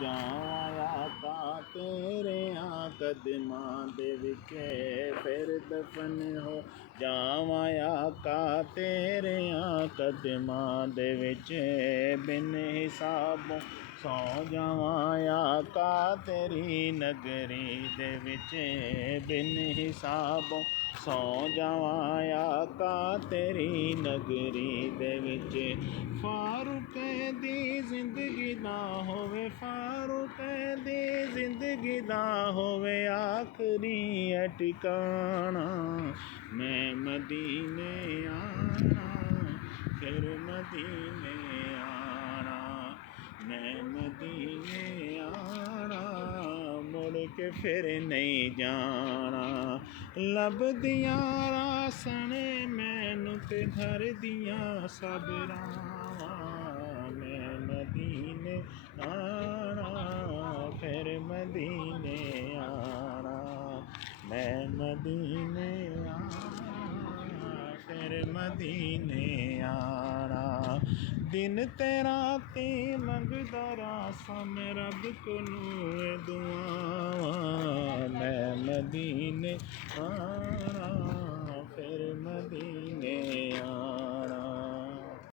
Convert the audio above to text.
ਜਾਵਾਂ ਆਕਾ ਤੇਰਿਆਂ ਕਦਮਾਂ ਦੇ ਵਿੱਚ, ਫਿਰ ਦਫਨ ਹੋ ਜਾਵਾਂ ਆਕਾ ਤੇਰਿਆਂ ਕਦਮਾਂ ਦੇ ਵਿੱਚ। ਬਿਨ ਹਿਸਾਬੋਂ ਸੌ ਜਾਵਾਂ ਆਕਾ ਤੇਰੀ ਨਗਰੀ ਦੇ ਵਿੱਚ, ਬਿਨ ਹਿਸਾਬੋਂ ਸੌ ਜਾਵਾਂ ਆਕਾ ਤੇਰੀ ਨਗਰੀ ਦੇ ਵਿੱਚ। ਫਾਰੂਕ ਦੀ ਜ਼ਿੰਦਗੀ ਨਾ ਹੋਵੇ, ਫਾਰੂਕ ਦੀ ਜ਼ਿੰਦਗੀ ਨਾ ਹੋਵੇ ਆਖਰੀ ਹੈ ਟਿਕਾਣਾ। ਮੈਂ ਮਦੀਨੇ ਆਣਾ, ਫਿਰ ਮਦੀਨੇ ਆਣਾ, ਮੈਂ ਮਦੀਨੇ ਆਣਾ, ਮੁੜ ਕੇ ਫਿਰ ਨਹੀਂ ਜਾਣਾ। ਲੱਭਦੀਆਂ ਰਾਸਣ ਮੈਨੂੰ ਤੇ ਘਰ ਦੀਆਂ ਸਭ ਰਾਹਾਂ, ਮੈਂ ਮਦੀਨੇ ਆਣਾ, ਫਿਰ ਮਦੀਨੇ ਆਣਾ, ਮੈਂ ਮਦੀਨੇ ਆਣਾ, ਫਿਰ ਮਦੀਨੇ ਆਣਾ। ਦਿਨ ਤੇ ਰਾਤੀ ਮੰਗਦਾ ਰਾਸਾਂ ਮੈਂ ਰੱਬ ਕੋਲੋਂ ਦੁਆਵਾਂ, ਮੈਂ ਮਦੀਨੇ ਆਣਾ।